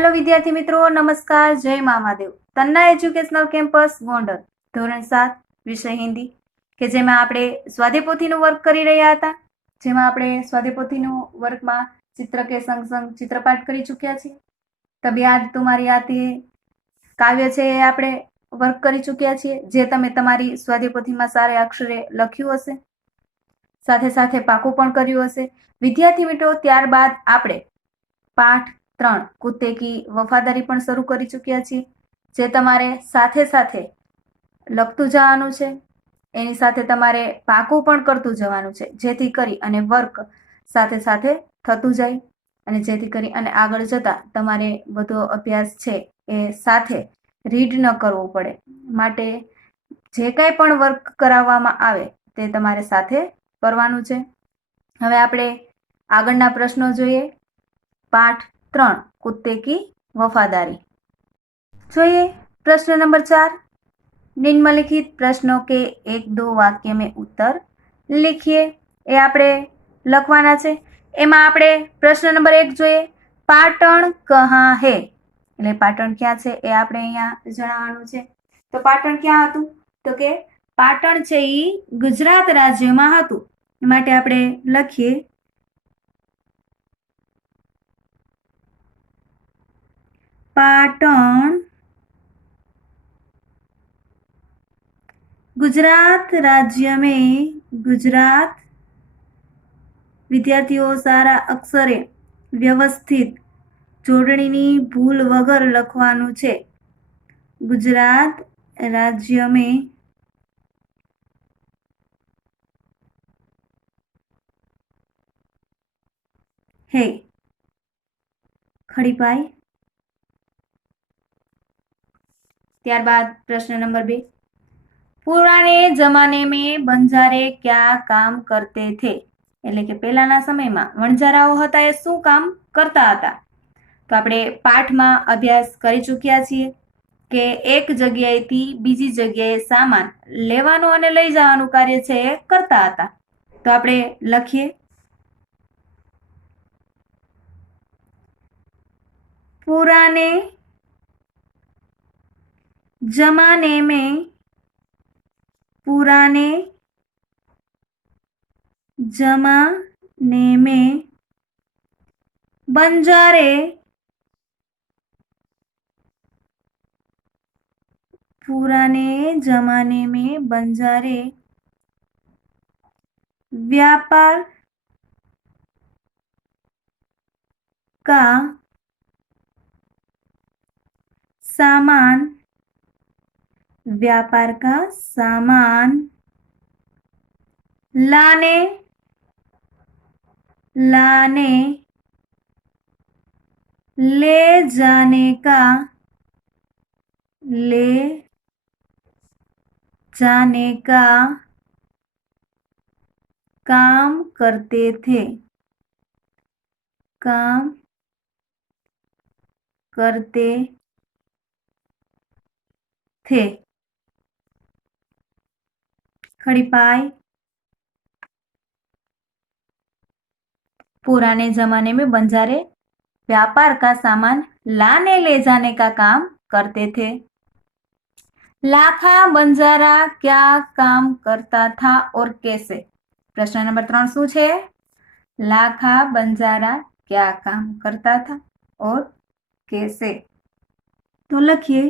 હેલો વિદ્યાર્થી મિત્રો, નમસ્કાર. જય મહાદેવ. તન્ના એજ્યુકેશનલ કેમ્પસ ગોંડલ ધોરણ 7 વિષય હિન્દી કે જેમાં આપણે સ્વાધ્યાયપોથીનું વર્ક કરી રહ્યા હતા. જેમાં આપણે સ્વાધ્યાયપોથીનું વર્કમાં ચિત્ર કે સંગ ચિત્રપાઠ કરી ચૂક્યા છીએ. તબિયાત તુમારી આતી કાવ્ય છે એ આપણે વર્ક કરી ચૂક્યા છીએ, જે તમે તમારી સ્વાધ્યાયપોથીમાં સારા અક્ષરે લખ્યું હશે, સાથે સાથે પાકું પણ કર્યું હશે. વિદ્યાર્થી મિત્રો, ત્યારબાદ આપણે પાઠ 3 કુત્તે કી વફાદારી પણ શરૂ કરી ચૂક્યા છીએ, જે તમારે સાથે સાથે લખતું જવાનું છે. એની સાથે તમારે પાકું પણ કરતું જવાનું છે, જેથી કરી અને વર્ક સાથે સાથે થતું જાય અને જેથી કરી અને આગળ જતા તમારે બધો અભ્યાસ છે એ સાથે રીડ ન કરવો પડે. માટે જે કાંઈ પણ વર્ક કરાવવામાં આવે તે તમારે સાથે કરવાનું છે. હવે આપણે આગળના પ્રશ્નો જોઈએ. पाठ 3 कुत्ते की वफादारी જોઈએ. प्रश्न नंबर 4, निम्नलिखित प्रश्नों के 1-2 वाक्य में उत्तर लिखिए. એ આપણે લખવાના છે. એમાં આપણે પ્રશ્ન નંબર 1 જોઈએ. પાટણ કહાં હે, એટલે પાટણ ક્યાં છે એ આપણે અહીંયા જણાવવાનું છે. તો પાટણ ક્યાં હતું? તો કે પાટણ છે એ ગુજરાત રાજ્યમાં હતું. માટે આપણે લખીએ पाटण गुजरात राज्य में. गुजरात विद्यार्थियों सारा अक्षरे व्यवस्थित जोड़नी भूल वगर लखवानुं छे. गुजरात राज्य में है. खड़ी पाई. ત્યારબાદ પ્રશ્ન નંબર 2, પુરાને જમાને में બંજારે क्या काम करते थे, એટલે કે પહેલાના સમયમાં વણજારાઓ હતા એ શું કામ કરતા હતા? તો આપણે પાઠમાં અભ્યાસ કરી ચૂક્યા છીએ કે એક જગ્યાએથી બીજી જગ્યાએ સામાન લેવાનું અને લઈ જવાનું કાર્ય છે એ કરતા હતા. તો આપણે લખીએ પુરાને जमाने में. पुराने जमाने में बंजारे पुराने जमाने में बंजारे व्यापार का सामान व्यापार का सामान लाने ले जाने का काम करते थे. खड़ी पाई. पुराने जमाने में बंजारे व्यापार का सामान लाने ले जाने का काम करते थे. लाखा बंजारा क्या काम करता था और कैसे? प्रश्न नंबर 3 શું છે? लाखा बंजारा क्या काम करता था और कैसे? तो लखिए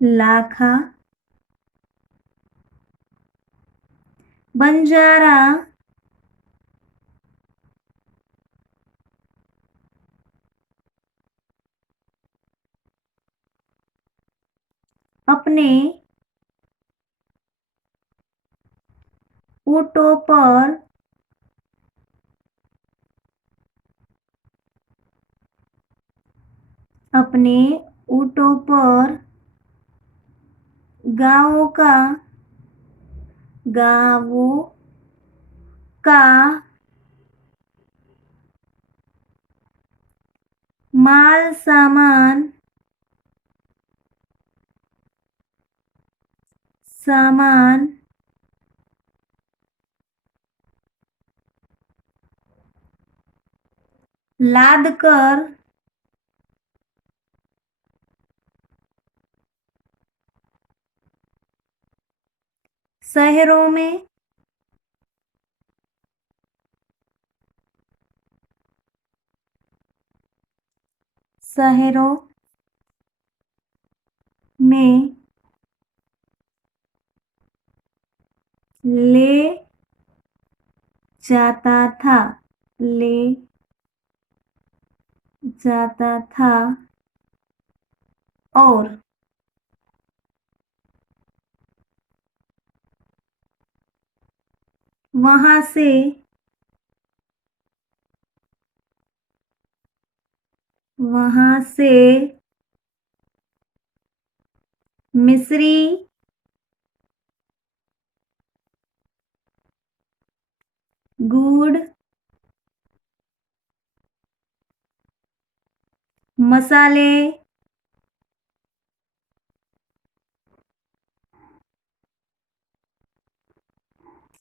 लाखा बंजारा अपने ऊँटों पर गांवों का माल सामान लाद कर शहरों में शहरों में ले जाता था, ले जाता था और वहां से मिस्री गुड़ मसाले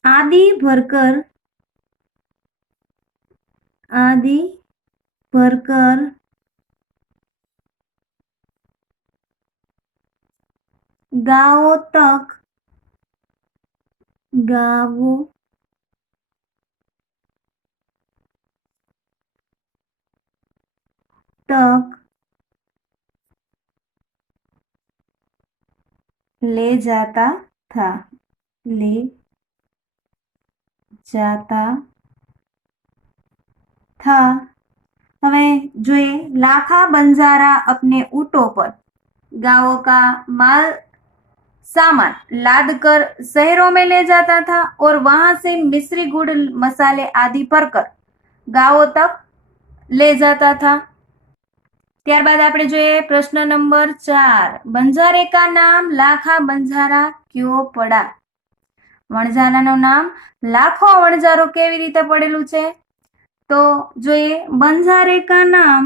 आदि भरकर गांवों तक ले जाता था, ले जाता था। હવે જોઈએ लाखा बंजारा अपने ऊँटों पर गांवों का माल सामान लाद कर शहरों में ले जाता था और वहां से मिश्री गुड़ मसाले आदि भरकर गांवों तक ले जाता था। ત્યારબાદ આપણે જોઈએ પ્રશ્ન નંબર 4 બંજારે કા નામ લાખા બંજારા ક્યો પડા। વણઝારાનું નામ લાખો વણઝારો કેવી રીતે પડેલું છે તો જોઈએ બંજારે કા નામ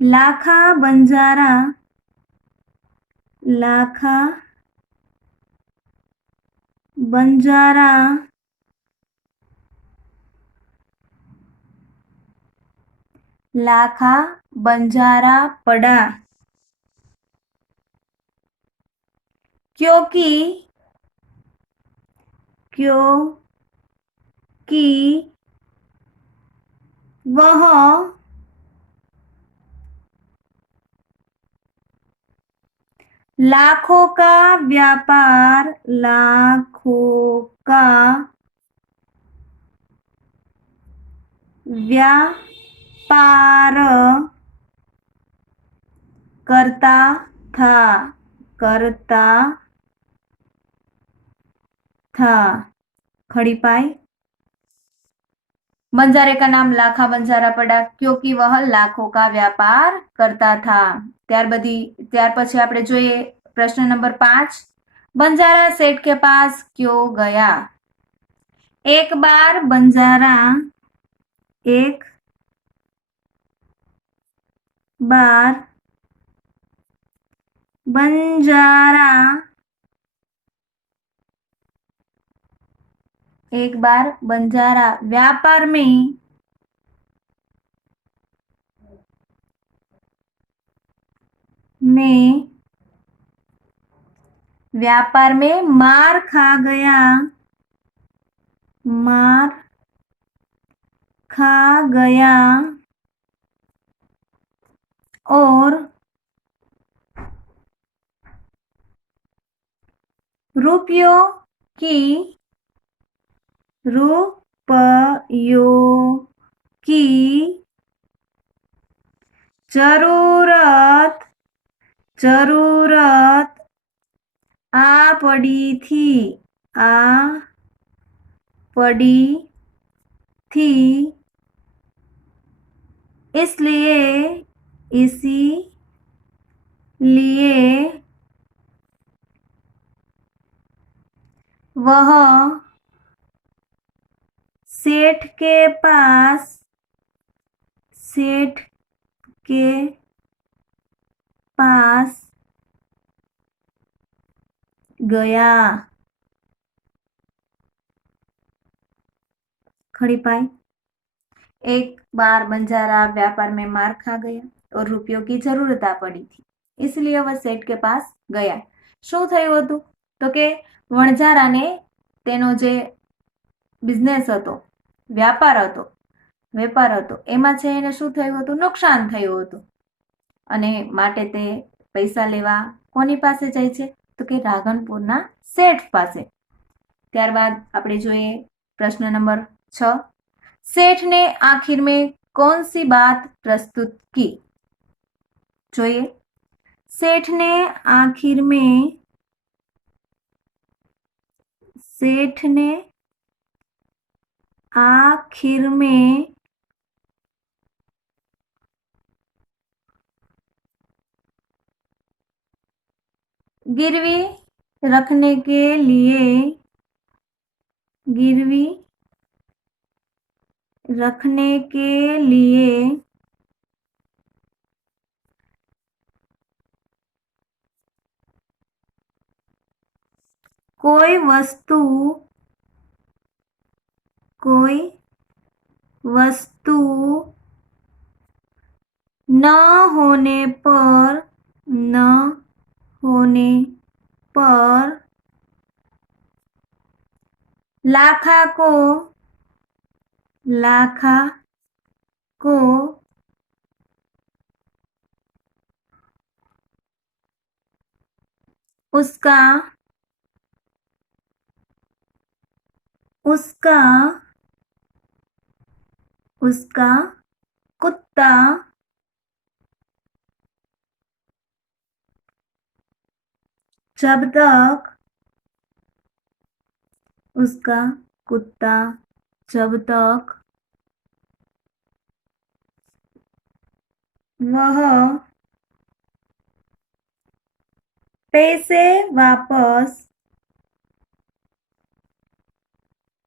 लाखा बंजारा लाखा बंजारा पड़ा क्योंकि वह लाखों का व्यापार करता था। खड़ी पाई बंजारे का नाम लाखा बंजारा पड़ा क्योंकि वह लाखों का व्यापार करता था। ત્યાર પછી આપણે જોઈએ પ્રશ્ન નંબર 5 बंजारा सेठ के पास क्यों गया। एक बार बंजारा व्यापार में मार खा गया और रुपयों की जरूरत आ पड़ी थी इसलिए वह सेठ के पास गया। खड़ी पाई। एक बार बंजारा व्यापार में मार खा गया और रुपयों की जरूरत आ पड़ी थी, इसलिए वह सेठ के पास गया। શું થયું હતું? તો કે વણઝારાને તેનો જે બિઝનેસ હતો, વેપાર હતો એમાં છે એને શું થયું હતું? નુકસાન થયું હતું અને માટે તે પૈસા લેવા કોની પાસે જાય છે? તો કે રાધનપુરના શેઠ પાસે। ત્યારબાદ આપણે જોઈએ પ્રશ્ન નંબર 6। सेठ ने आखिर में कौन सी बात प्रस्तुत की? જોઈએ सेठ ने आखिर में गिरवी रखने के लिए कोई वस्तु न होने पर लाखा को उसका कुत्ता जब तक वह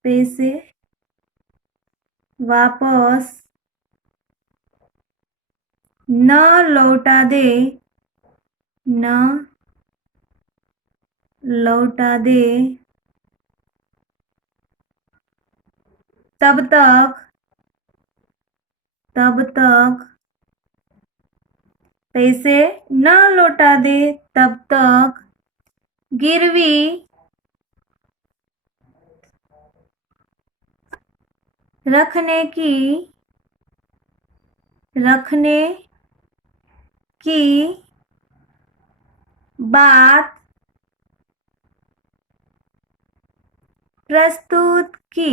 पैसे वापस न लौटा दे तब तक पैसे न लौटा दे तब तक गिरवी रखने की बात प्रस्तुत की।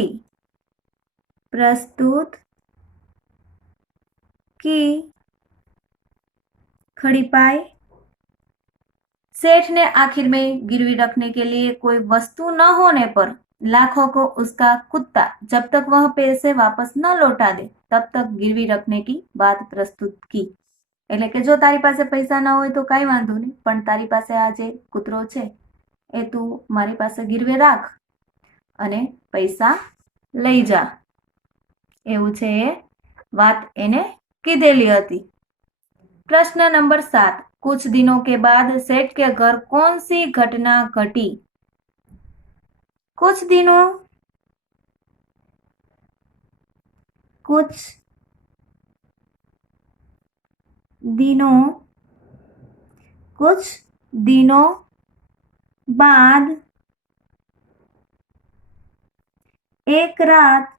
खड़ी पाई। सेठ ने आखिर में गिरवी रखने के लिए कोई वस्तु न होने पर लाखों को उसका कुत्ता जब तक वह पैसे वापस न लौटा दे तब तक गिरवी रखने की बात प्रस्तुत की। એટલે કે જો તારી પાસે પૈસા ના હોય તો કઈ વાંધો નહીં, પણ તારી પાસે આ જે કૂતરો છે એ તું મારી પાસે ગીરવે રાખ અને પૈસા લઈ જા, એવું છે એ વાત એને કીધેલી હતી। प्रश्न नंबर 7। कुछ दिनों के बाद सेठ के घर कौन सी घटना घटी? कुछ दिनों बाद एक रात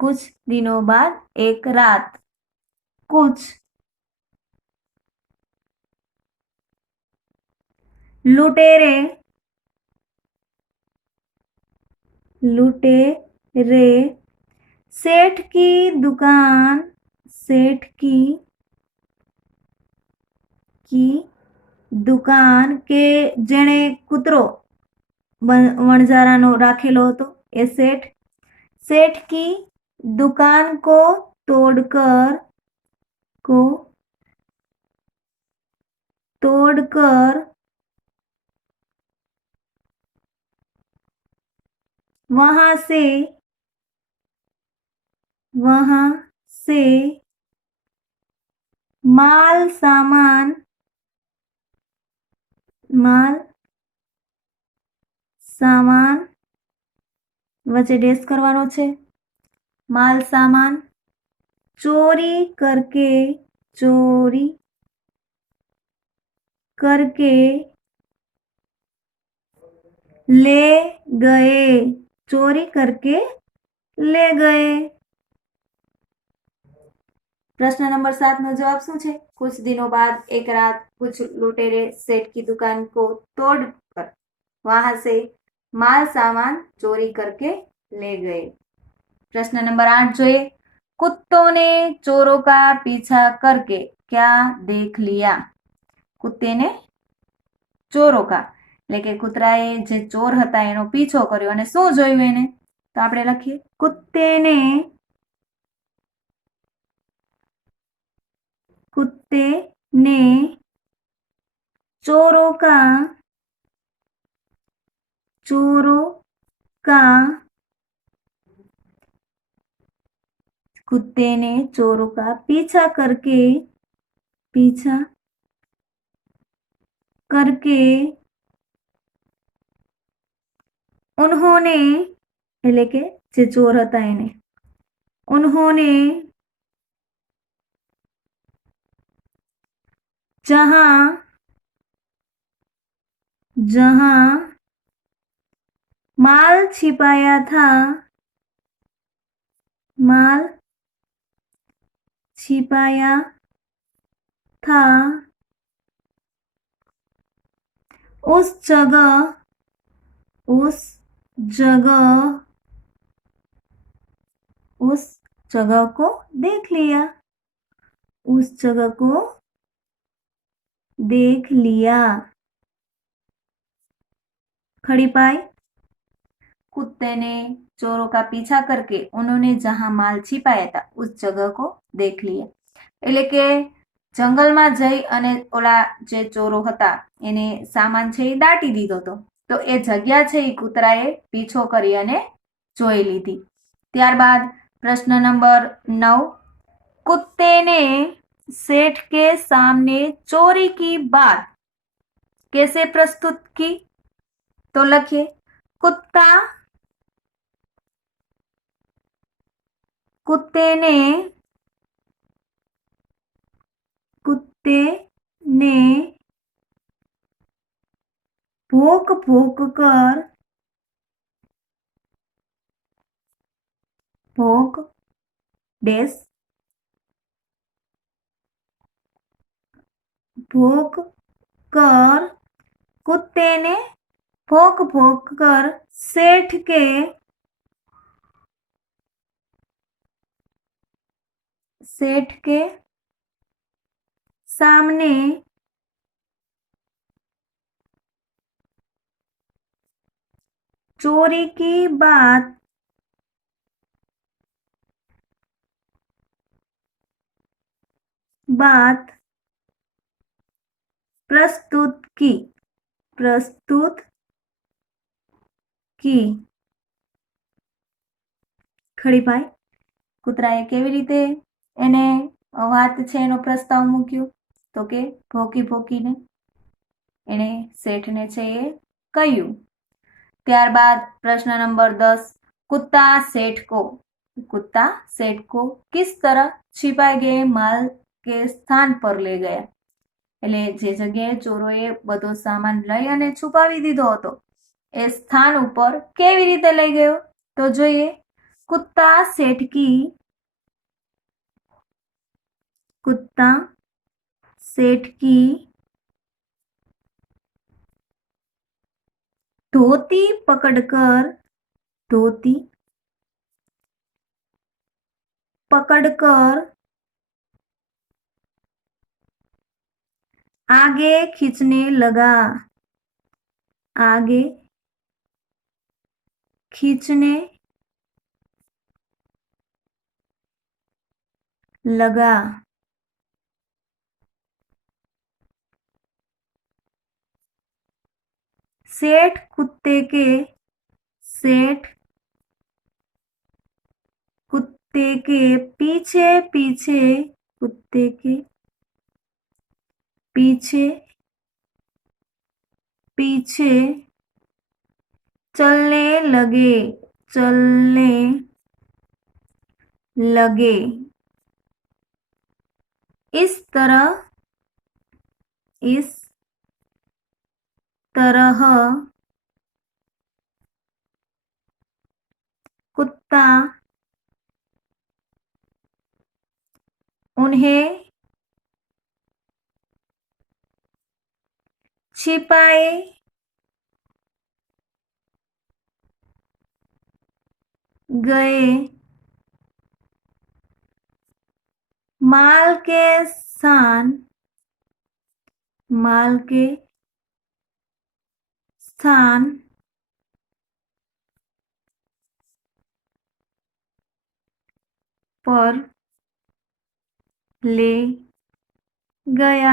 कुछ दिनों बाद एक रात कुछ लुटेरे सेठ की दुकान के जेणे कूतरो वणजारानो राखेलो हतो ए सेठ की दुकान को तोड़कर वहां से माल सामान वच्चे डेश करवानो छे। माल सामान चोरी करके ले गए। चोरी करके ले गए। प्रश्न नंबर 7 नो जवाब शू छे? कुछ दिनों बाद एक रात कुछ लुटेरे सेठ की दुकान को तोड़कर वहां से माल सामान चोरी करके ले गए। प्रश्न नंबर 8 જોઈએ। कुत्तों ने चोरों का पीछा करके क्या देख लिया? कुत्ते ने ચોરો કા એટલે કે કૂતરાએ જે ચોર હતા એનો પીછો કર્યો અને શું જોયું એને? તો આપણે લખીએ कुत्ते ने चोरों का कुत्ते ने चोरों का पीछा करके उन्होंने એટલે કે જે ચોર હતા એને उन्होंने जहां माल छिपाया था उस जगह को देख लिया। उस जगह को देख लिया। खड़ी पाई। कुत्ते ने चोरों का पीछा करके उन्होंने जहां माल छिपाया था उस जगह को देख लिया। એટલે કે જંગલમાં જઈ અને ઓલા જે ચોરો હતા એને સામાન છે એ દાટી દીધો હતો, તો એ જગ્યા છે એ કૂતરાએ પીછો કરી અને જોઈ લીધી। ત્યારબાદ प्रश्न नंबर 9। कुत्ते ने सेठ के सामने चोरी की बात कैसे प्रस्तुत की? तो लखिए कुत्ते ने भौंक कर कुत्ते ने भौंक कर सेठ के सामने चोरी की बात प्रस्तुत की। खड़ी पाई। કૂતરાએ કેવી રીતે એને વાત છે એનો પ્રસ્તાવ મૂક્યો? તો કે ભોંકીને એને શેઠને છે એ કહ્યું। ત્યારબાદ પ્રશ્ન નંબર 10। कुत्ता सेठ को किस तरह छिपाए गए माल के स्थान पर ले गया? એટલે જે જગ્યાએ ચોરોએ બધો સામાન લઈ અને છુપાવી દીધો હતો એ સ્થાન ઉપર કેવી રીતે લઈ ગયો? તો જોઈએ। कुत्ता सेठ की धोती पकड़कर आगे खींचने लगा। सेठ कुत्ते कुत्ते के पीछे पीछे, कुत्ते के पीछे पीछे चलने लगे, चलने लगे। इस तरह कुत्ता उन्हें छिपाए गए माल के स्थान पर ले गया।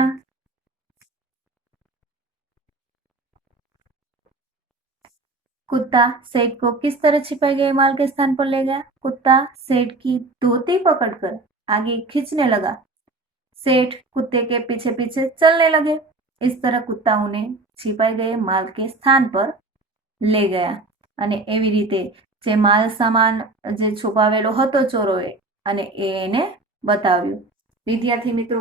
कुत्ता सेठ को किस तरह छिपाए गए माल के स्थान पर ले गया? कुत्ता सेठ की धोती पकड़कर आगे खींचने लगा। सेठ कुत्ते के पीछे पीछे चलने लगे। इस तरह कुत्ता उन्हें छिपाए गए माल के स्थान पर લઈ ગયા અને એવી રીતે જે માલ સામાન જે છુપાવેલો હતો ચોરોએ અને એને બતાવ્યું। વિદ્યાર્થી મિત્રો,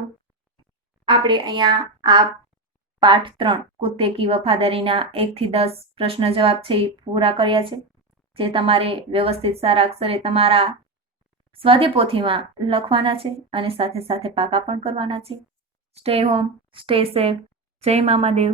આપણે અહીંયા આ પાઠ 3 કુત્તે કી વફાદારીના 1 થી 10 પ્રશ્ન જવાબ છે એ પૂરા કર્યા છે, જે તમારે વ્યવસ્થિત સારા અક્ષરે તમારા સ્વાધ્યાય પોથીમાં લખવાના છે અને સાથે સાથે પાકા પણ કરવાના છે। Stay home, stay safe. જય મામાદેવ।